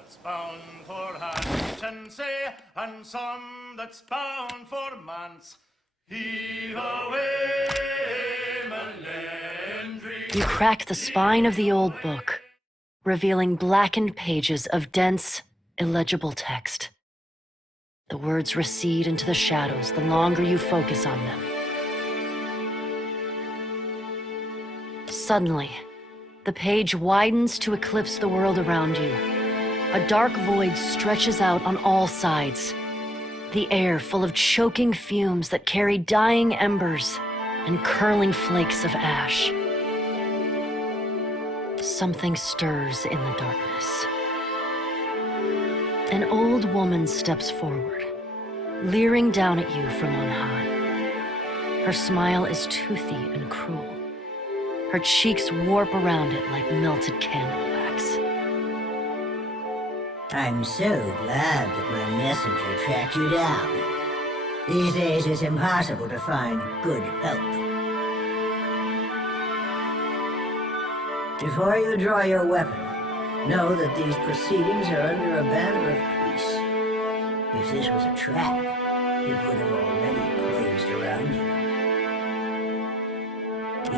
that's bound for Hanchancy, and some that's bound for Manse. Heave away, Melendry. You crack the spine of the old book, revealing blackened pages of dense, illegible text. The words recede into the shadows the longer you focus on them. Suddenly, the page widens to eclipse the world around you. A dark void stretches out on all sides, the air full of choking fumes that carry dying embers and curling flakes of ash. Something stirs in the darkness. An old woman steps forward, leering down at you from on high. Her smile is toothy and cruel. Her cheeks warp around it like melted candle wax. I'm so glad that my messenger tracked you down. These days it's impossible to find good help. Before you draw your weapon, know that these proceedings are under a banner of peace. If this was a trap, it would have already closed around you.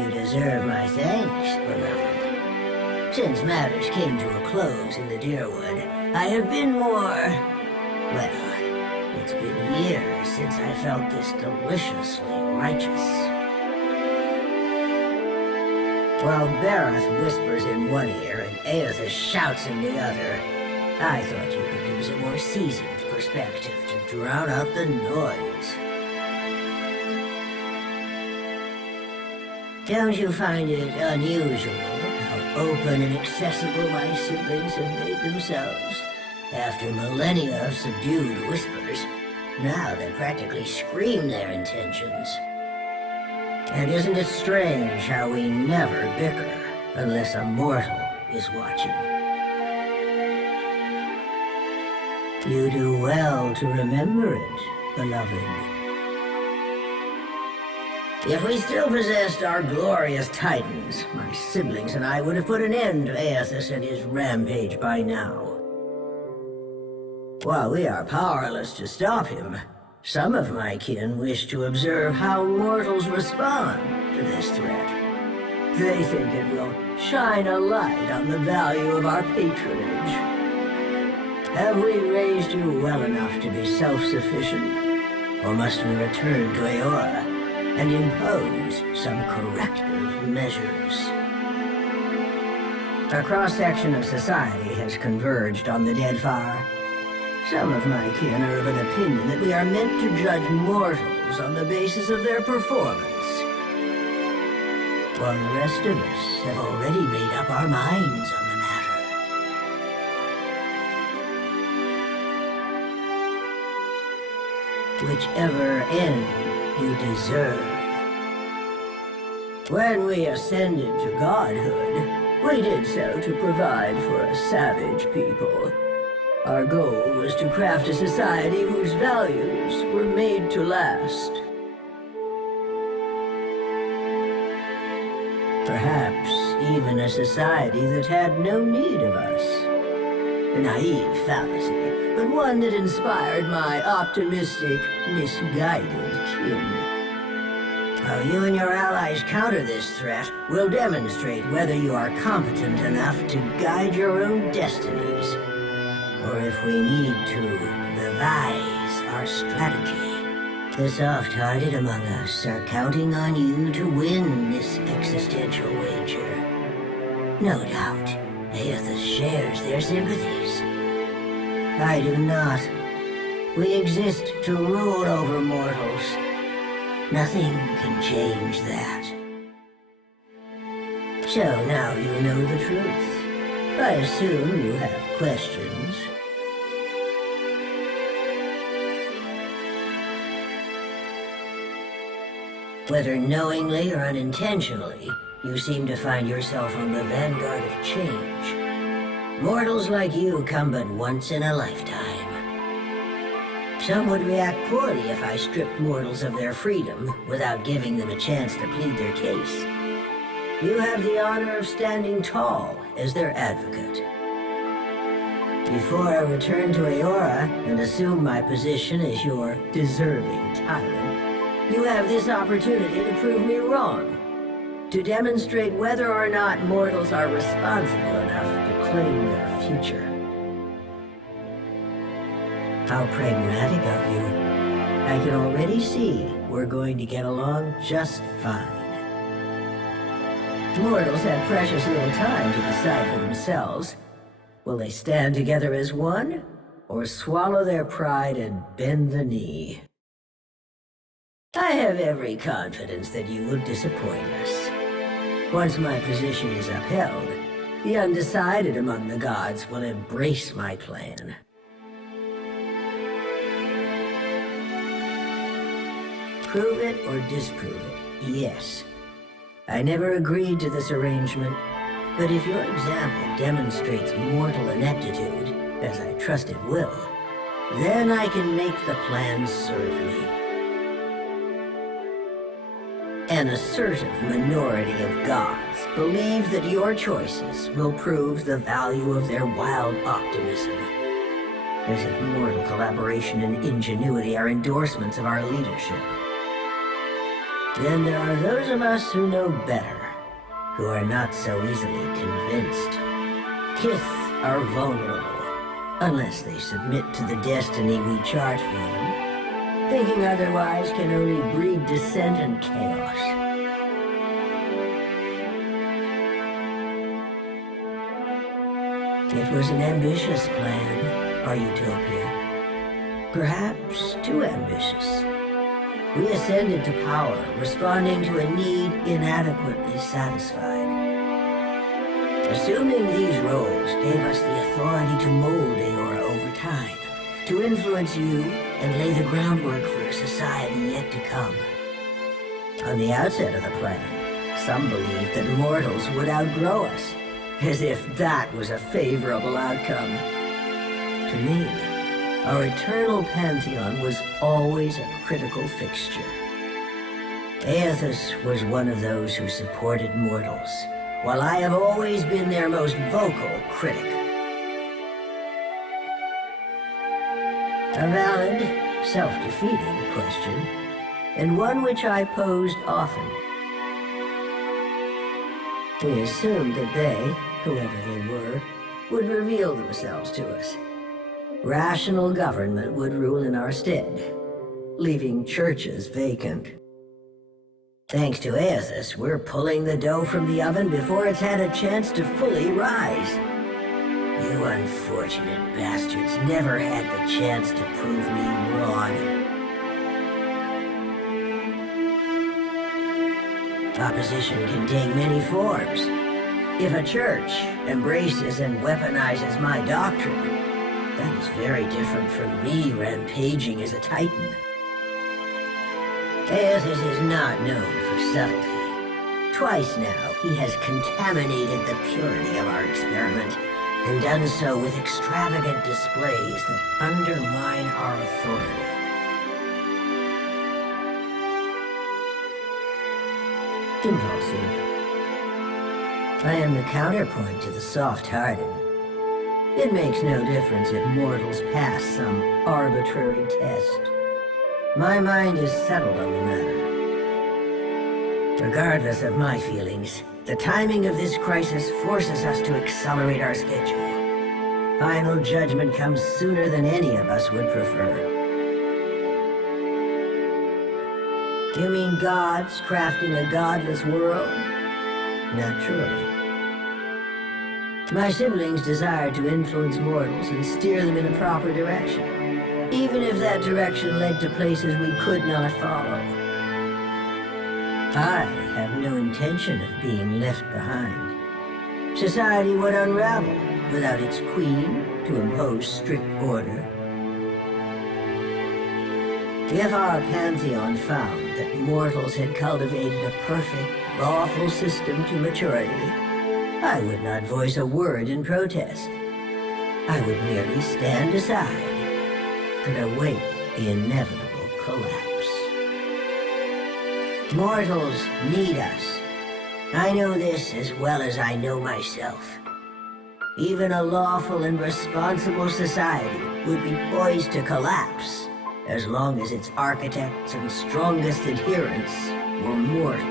You deserve my thanks, beloved. Since matters came to a close in the Deerwood, I have been more... well, it's been years since I felt this deliciously righteous. While Bareth whispers in one ear and Aethys shouts in the other, I thought you could use a more seasoned perspective to drown out the noise. Don't you find it unusual how open and accessible my siblings have made themselves? After millennia of subdued whispers, now they practically scream their intentions. And isn't it strange how we never bicker unless a mortal is watching? You do well to remember it, beloved. If we still possessed our glorious titans, my siblings and I would have put an end to Aethys and his rampage by now. While we are powerless to stop him, some of my kin wish to observe how mortals respond to this threat. They think it will shine a light on the value of our patronage. Have we raised you well enough to be self-sufficient? Or must we return to Eora and impose some corrective measures? A cross-section of society has converged on the Deadfire. Some of my kin are of an opinion that we are meant to judge mortals on the basis of their performance, while the rest of us have already made up our minds on the matter. Whichever end you deserve. When we ascended to godhood, we did so to provide for a savage people. Our goal was to craft a society whose values were made to last. Perhaps even a society that had no need of us. A naive fallacy, but one that inspired my optimistic, misguided kin. How you and your allies counter this threat will demonstrate whether you are competent enough to guide your own destinies, or if we need to revise our strategy. The soft-hearted among us are counting on you to win this existential wager. No doubt, Aethys shares their sympathies. I do not. We exist to rule over mortals. Nothing can change that. So now you know the truth. I assume you have questions. Whether knowingly or unintentionally, you seem to find yourself on the vanguard of change. Mortals like you come but once in a lifetime. Some would react poorly if I stripped mortals of their freedom without giving them a chance to plead their case. You have the honor of standing tall as their advocate. Before I return to Eora and assume my position as your deserving tyrant, you have this opportunity to prove me wrong. To demonstrate whether or not mortals are responsible enough to claim their future. How pragmatic of you. I can already see we're going to get along just fine. Mortals have precious little time to decide for themselves. Will they stand together as one, or swallow their pride and bend the knee? I have every confidence that you will disappoint us. Once my position is upheld, the undecided among the gods will embrace my plan. Prove it or disprove it, yes. I never agreed to this arrangement, but if your example demonstrates mortal ineptitude, as I trust it will, then I can make the plan serve me. An assertive minority of gods believe that your choices will prove the value of their wild optimism. As if mortal collaboration and ingenuity are endorsements of our leadership. Then there are those of us who know better, who are not so easily convinced. Kith are vulnerable, unless they submit to the destiny we chart for them. Thinking otherwise can only breed dissent and chaos. It was an ambitious plan, our utopia. Perhaps too ambitious. We ascended to power, responding to a need inadequately satisfied. Assuming these roles gave us the authority to mold Eora over time, to influence you and lay the groundwork for a society yet to come. On the outset of the plan, some believed that mortals would outgrow us, as if that was a favorable outcome. To me, our eternal pantheon was always a critical fixture. Zarathos was one of those who supported mortals, while I have always been their most vocal critic. A valid, self-defeating question, and one which I posed often. We assumed that they, whoever they were, would reveal themselves to us. Rational government would rule in our stead, leaving churches vacant. Thanks to Zarathos, we're pulling the dough from the oven before it's had a chance to fully rise. You unfortunate bastards never had the chance to prove me wrong. Opposition can take many forms. If a church embraces and weaponizes my doctrine, that is very different from me rampaging as a titan. Zarathos is not known for subtlety. Twice now, he has contaminated the purity of our experiment, and done so with extravagant displays that undermine our authority. Impulsive. I am the counterpoint to the soft-hearted. It makes no difference if mortals pass some arbitrary test. My mind is settled on the matter. Regardless of my feelings, the timing of this crisis forces us to accelerate our schedule. Final judgment comes sooner than any of us would prefer. You mean gods crafting a godless world? Naturally. My siblings desired to influence mortals and steer them in a proper direction, even if that direction led to places we could not follow. I have no intention of being left behind. Society would unravel without its queen to impose strict order. If our pantheon found that mortals had cultivated a perfect, lawful system to maturity, I would not voice a word in protest. I would merely stand aside and await the inevitable collapse. Mortals need us. I know this as well as I know myself. Even a lawful and responsible society would be poised to collapse as long as its architects and strongest adherents were mortal.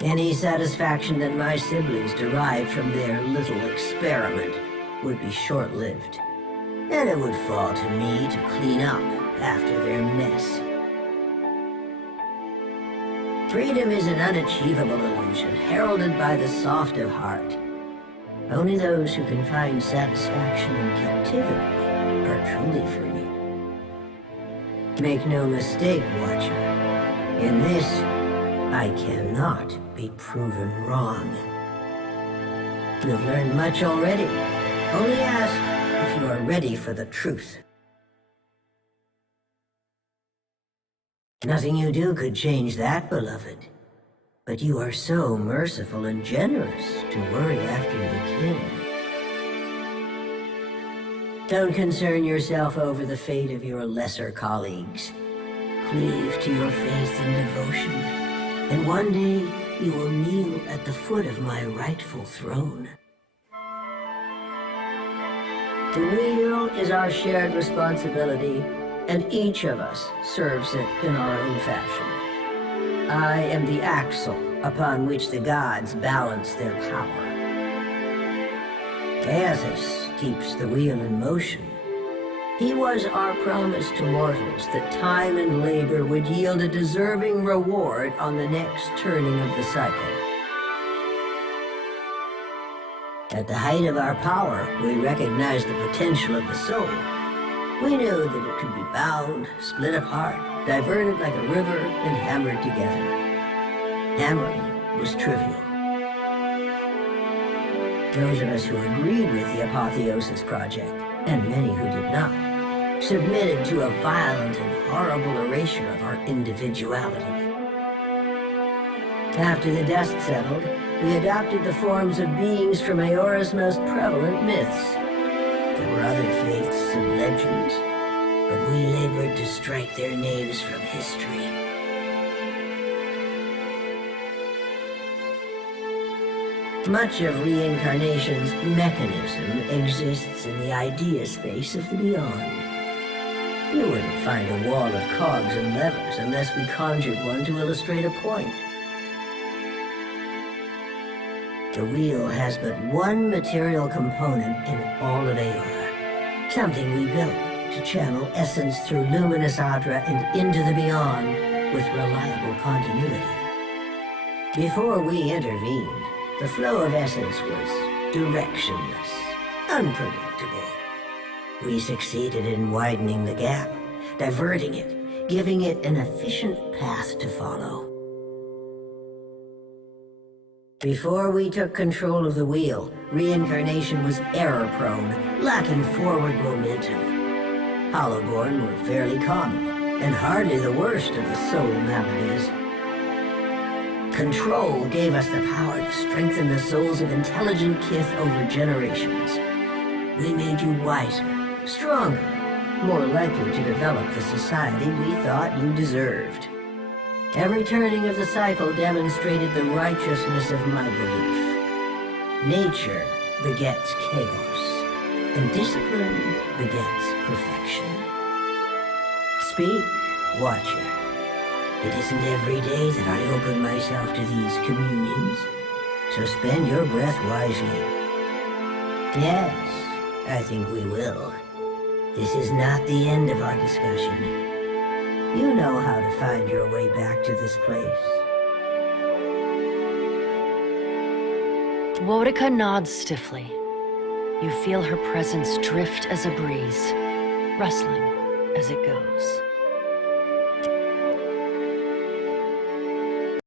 Any satisfaction that my siblings derived from their little experiment would be short-lived, and it would fall to me to clean up after their mess. Freedom is an unachievable illusion, heralded by the soft of heart. Only those who can find satisfaction in captivity are truly free. Make no mistake, Watcher. In this, I cannot be proven wrong. You've learned much already. Only ask if you are ready for the truth. Nothing you do could change that, beloved. But you are so merciful and generous to worry after your kin. Don't concern yourself over the fate of your lesser colleagues. Cleave to your faith and devotion, and one day you will kneel at the foot of my rightful throne. The wheel is our shared responsibility, and each of us serves it in our own fashion. I am the axle upon which the gods balance their power. Zarathos keeps the wheel in motion. He was our promise to mortals that time and labor would yield a deserving reward on the next turning of the cycle. At the height of our power, we recognized the potential of the soul. We knew that it could be bound, split apart, diverted like a river, and hammered together. Hammering was trivial. Those of us who agreed with the Apotheosis Project, and many who did not, submitted to a violent and horrible erasure of our individuality. After the dust settled, we adopted the forms of beings from Aeora's most prevalent myths. There were other faiths and legends, but we labored to strike their names from history. Much of reincarnation's mechanism exists in the idea space of the beyond. You wouldn't find a wall of cogs and levers unless we conjured one to illustrate a point. The wheel has but one material component in all of Aeora. Something we built to channel essence through luminous Adra and into the beyond with reliable continuity. Before we intervened, the flow of essence was directionless, unpredictable. We succeeded in widening the gap, diverting it, giving it an efficient path to follow. Before we took control of the wheel, reincarnation was error-prone, lacking forward momentum. Hollowborn were fairly common, and hardly the worst of the soul maladies. Control gave us the power to strengthen the souls of intelligent kith over generations. We made you wiser, stronger, more likely to develop the society we thought you deserved. Every turning of the cycle demonstrated the righteousness of my belief. Nature begets chaos, and discipline begets perfection. Speak, Watcher. It isn't every day that I open myself to these communions, so spend your breath wisely. Yes, I think we will. This is not the end of our discussion. You know how to find your way back to this place. Woedica nods stiffly. You feel her presence drift as a breeze, rustling as it goes.